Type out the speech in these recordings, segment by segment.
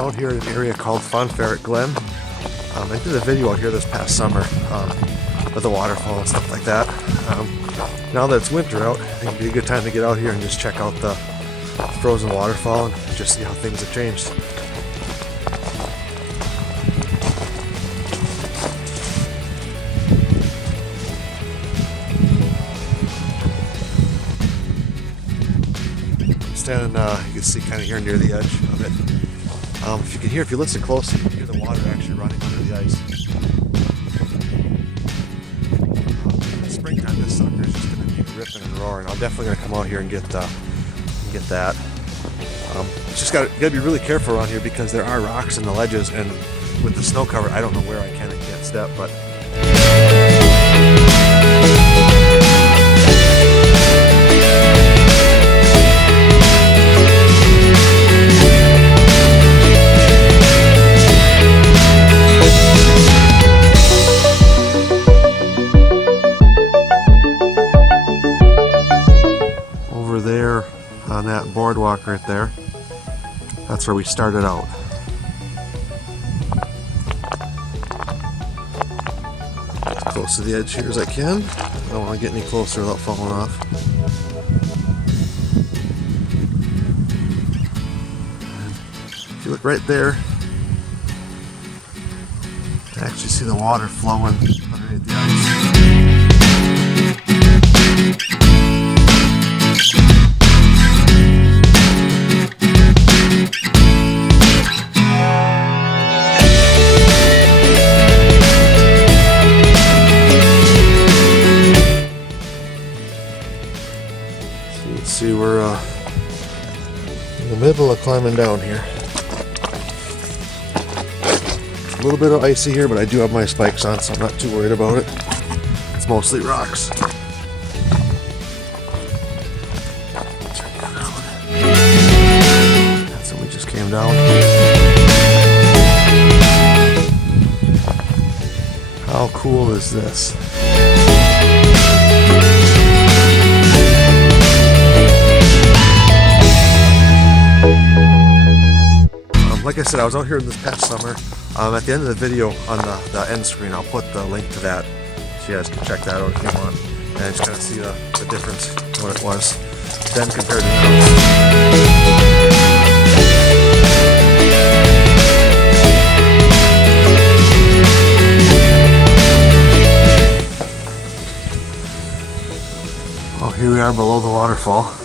out here in an area called Funfair Glen. I did a video out here this past summer with the waterfall and stuff like that. Now that it's winter out, I think it'd be a good time to get out here and just check out the frozen waterfall and just see how things have changed. Standing, you can see kind of here near the edge of it. If you can hear, if you listen close, you can hear the water actually running under the ice. In the springtime, this sucker is just going to be ripping and roaring. I'm definitely going to come out here and get that. Just got to be really careful around here because there are rocks in the ledges, and with the snow cover, I don't know where I can and can't step, but. There on that boardwalk right there, that's where we started out. As close to the edge here as I can. I don't want to get any closer without falling off. And if you look right there, you can actually see the water flowing underneath the ice. See, we're in the middle of climbing down here. A little bit of icy here, but I do have my spikes on, so I'm not too worried about it. It's mostly rocks. So we just came down. How cool is this? Like I said, I was out here this past summer. At the end of the video on the end screen, I'll put the link to that so you guys can check that out if you want and just kind of see the difference in what it was then compared to now. Well, here we are below the waterfall.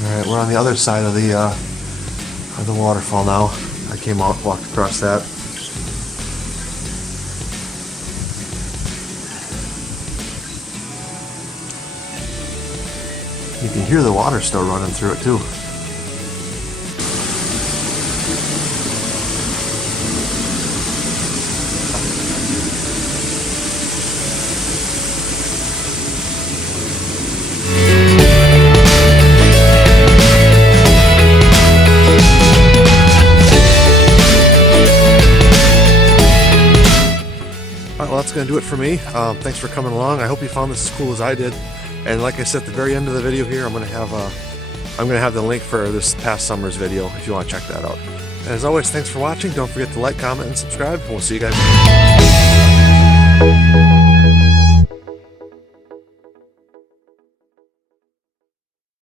Alright, we're on the other side of the waterfall now. I came out, walked across that. You can hear the water still running through it too. Well, that's going to do it for me. Thanks for coming along. I hope you found this as cool as I did. And like I said at the very end of the video here, I'm going to have the link for this past summer's video if you want to check that out. And as always, thanks for watching. Don't forget to like, comment, and subscribe. We'll see you guys.